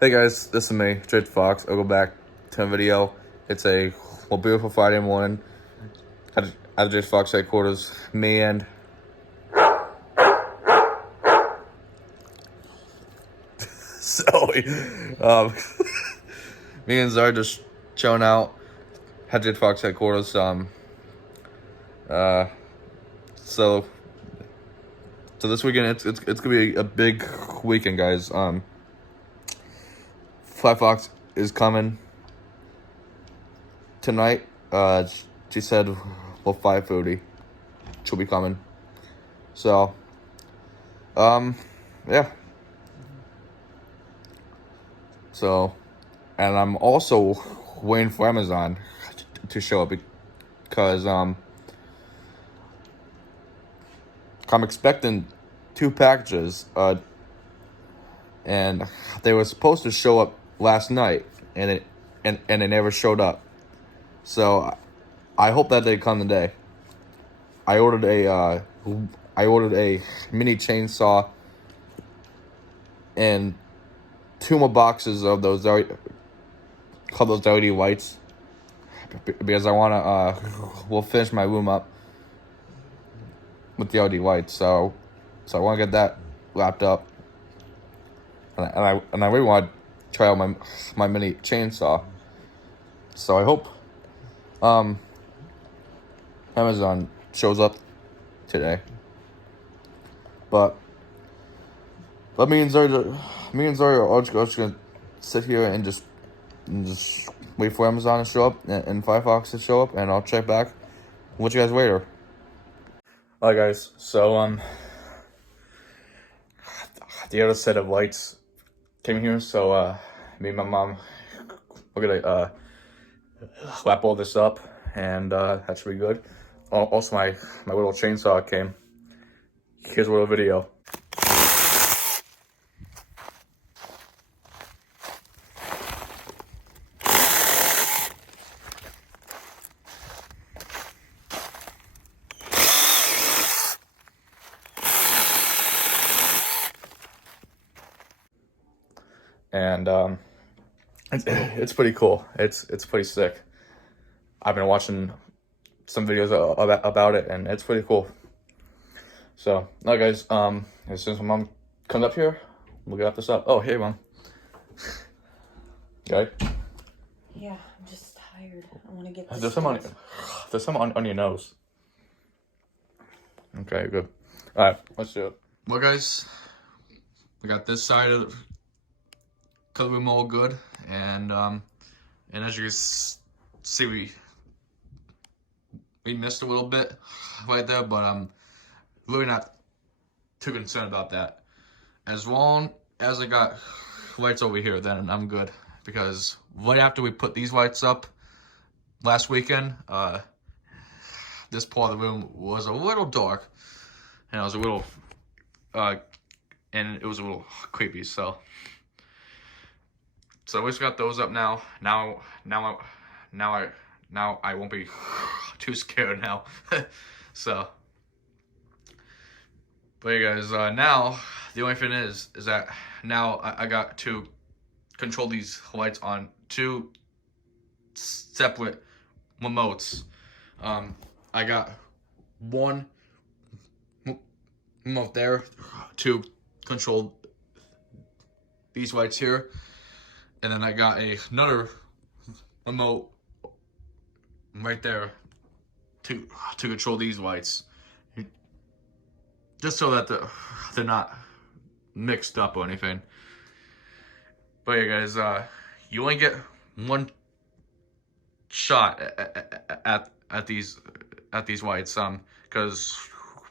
Hey guys, this is me, Jade Fox. I'll go back to a video. It's a beautiful Friday morning at Jade Fox headquarters. Me and Zoe, me and Zoe just chilling out at Jade Fox headquarters. Uh, so this weekend it's gonna be a big weekend, guys. Fly Fox is coming tonight. She said, well, 5:30 she'll be coming. So, yeah. So, and I'm also waiting for Amazon to show up because I'm expecting 2 packages. And they were supposed to show up last night, and they never showed up. So I hope that they come today. I ordered a mini chainsaw and 2 more boxes of those LED lights because I wanna we'll finish my room up with the LED lights. So I want to get that wrapped up, and I really want to try out my mini chainsaw. So I hope Amazon shows up today. But me and Zoe are just gonna sit here and just wait for Amazon to show up and Firefox to show up, and I'll check back with you guys later. Alright guys, so the other set of lights came here, so me and my mom, we're gonna wrap all this up, and that should be good. Also, my little chainsaw came. Here's a little video. And it's pretty cool. It's pretty sick. I've been watching some videos about it, and it's pretty cool. So, now guys, as soon as my mom comes up here, we'll get this up. Oh, hey, Mom. Okay? Yeah, I'm just tired. I want to get this. There's some on your nose. Okay, good. Alright, let's do it. Well, guys, we got this side of the room all good, and as you can see, we missed a little bit right there, but I'm really not too concerned about that. As long as I got lights over here, then I'm good, because right after we put these lights up last weekend, this part of the room was a little dark, and it was a little creepy. So we just got those up now. Now I won't be too scared now. So, but you guys, now the only thing is that now I got to control these lights on 2 separate remotes. I got one remote there to control these lights here, and then I got another remote right there to control these lights, just so that they're not mixed up or anything. But yeah, guys, you only get one shot at these lights, because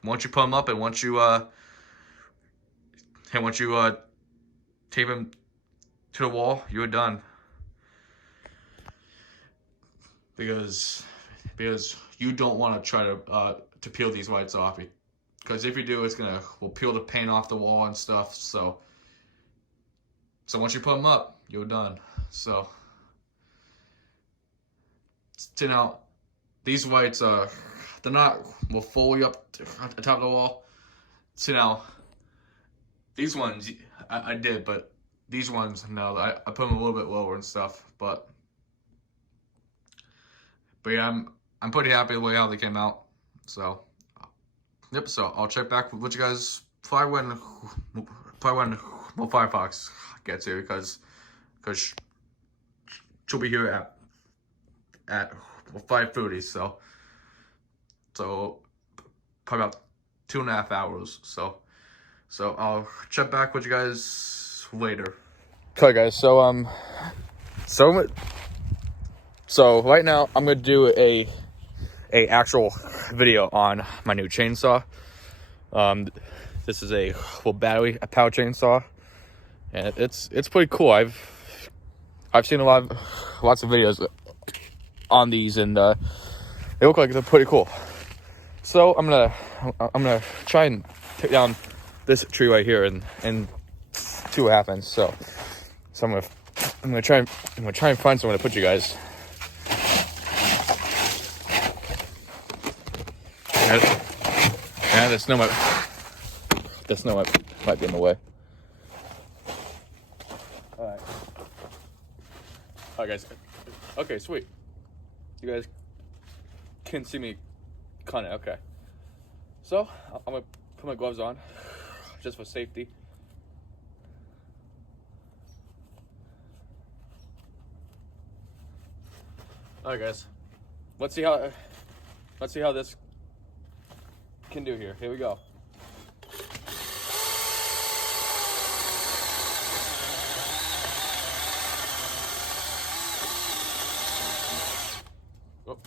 once you put them up and once you tape them to the wall, you're done. Because you don't want to try to peel these lights off, because if you do, will peel the paint off the wall and stuff. So once you put them up, you're done. So now these lights they're not fully up at the top of the wall. So now these ones I did, but these ones, no, I put them a little bit lower and stuff, but yeah, I'm pretty happy the way how they came out. So, yep. So I'll check back with you guys probably when Firefox gets here because she'll be here at 5:30. So probably about 2.5 hours. So I'll check back with you guys later. Okay, guys. So right now I'm gonna do a actual video on my new chainsaw. This is a battery power chainsaw, and it's pretty cool. I've seen lots of videos on these, and they look like they're pretty cool. So I'm gonna try and take down this tree right here and see what happens. So I'm gonna try and find somewhere to put you guys. Yeah, the snow might be in the way. All right, guys. Okay, sweet. You guys can see me kind of okay. So I'm gonna put my gloves on just for safety. All right, guys. Let's see how this can do here. Here we go. Oh,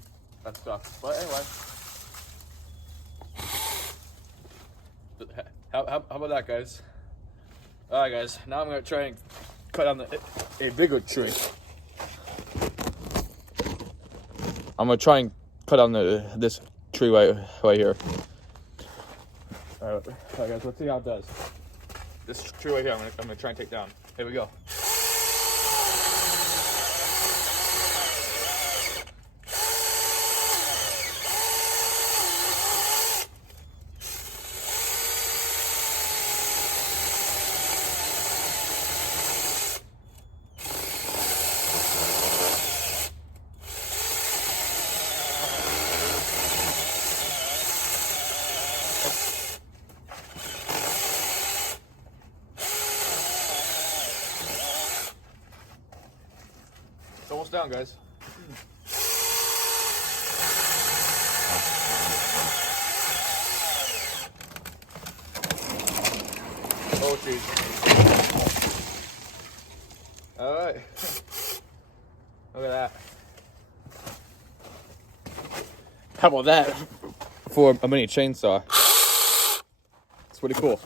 that's tough. But anyway, how about that, guys? All right, guys. Now I'm gonna try and cut down a bigger tree. I'm gonna try and cut down this tree right here. All right, guys. Let's see how it does. This tree right here, I'm gonna try and take down. Here we go. It's almost down, guys. Oh, jeez. All right. Look at that. How about that for a mini chainsaw? It's pretty cool.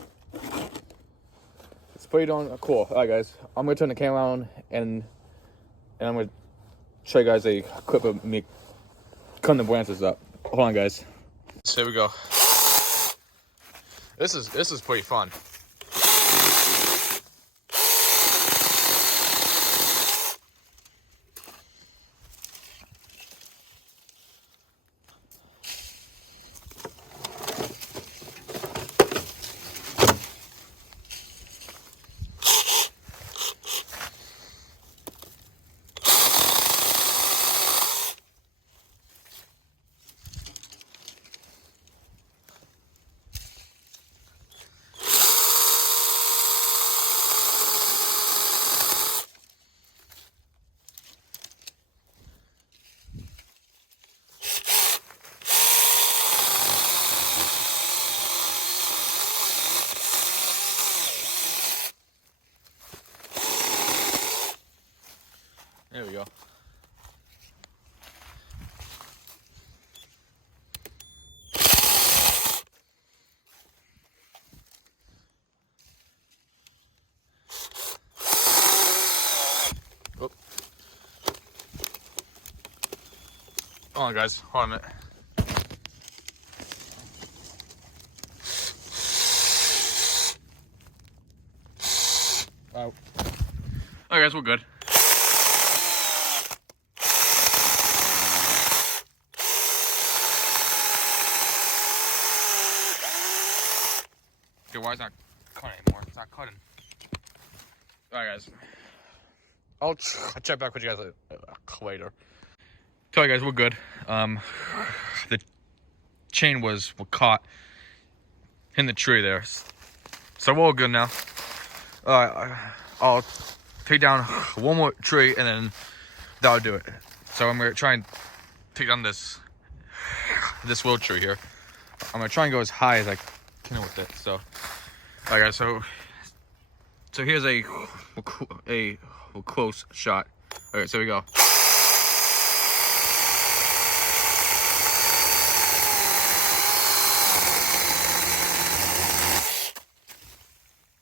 It's pretty darn cool. All right, guys. I'm gonna turn the camera on and I'm gonna show you guys a clip of me cutting the branches up. Hold on, guys. So here we go. This is pretty fun. There we go. Oh. Hold on, guys. Hold on a minute. Alright, guys, we're good. Okay, why is it not cutting anymore? It's not cutting. Alright, guys. I'll check back with you guys later. So, guys, we're good. The chain was caught in the tree there. So we're all good now. I'll take down one more tree and then that'll do it. So I'm gonna try and take down this willow tree here. I'm gonna try and go as high as I can with it. So, alright, guys. So here's a close shot. Alright, so we go.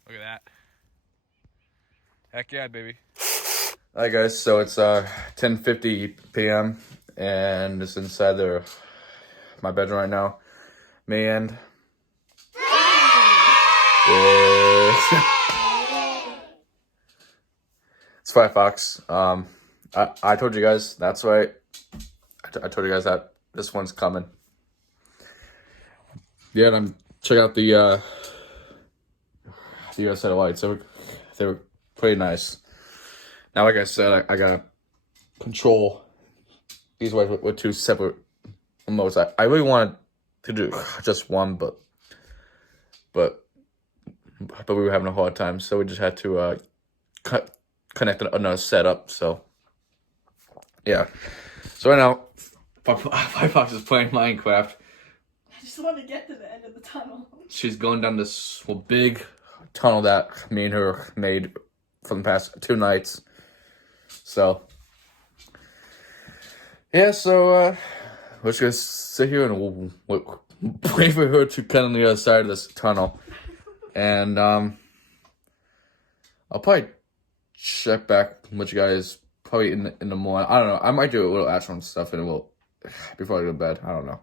Look at that. Heck yeah, baby. Alright, guys, so it's 10:50 p.m. and it's inside my bedroom right now. Me and it's Fly Fox. I told you guys, that's right. I told you guys that this one's coming. Yeah, and I'm checking out the US set of lights. They were pretty nice. Now, like I said, I gotta control these lights with two separate modes. I really wanted to do just one, but we were having a hard time, so we just had to connect another setup. So yeah. So right now, Fly Fox is playing Minecraft. I just want to get to the end of the tunnel. She's going down this big tunnel that me and her made for the past 2 nights. So yeah, so let's just sit here and we'll wait for her to come on the other side of this tunnel. And I'll probably check back with you guys probably in the morning. I don't know. I might do a little actual stuff and before I go to bed. I don't know.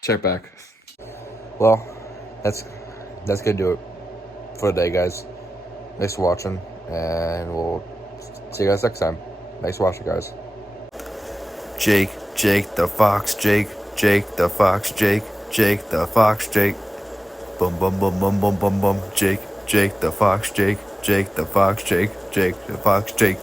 Check back. Well, that's gonna do it for the day, guys. Thanks for watching, and we'll see you guys next time. Thanks for watching, guys. Jake the Fox, Jake the Fox, Jake the Fox, Jake. Boom, boom, boom, boom, boom, boom, boom. Jake the Fox, Jake the Fox, Jake the Fox, Jake.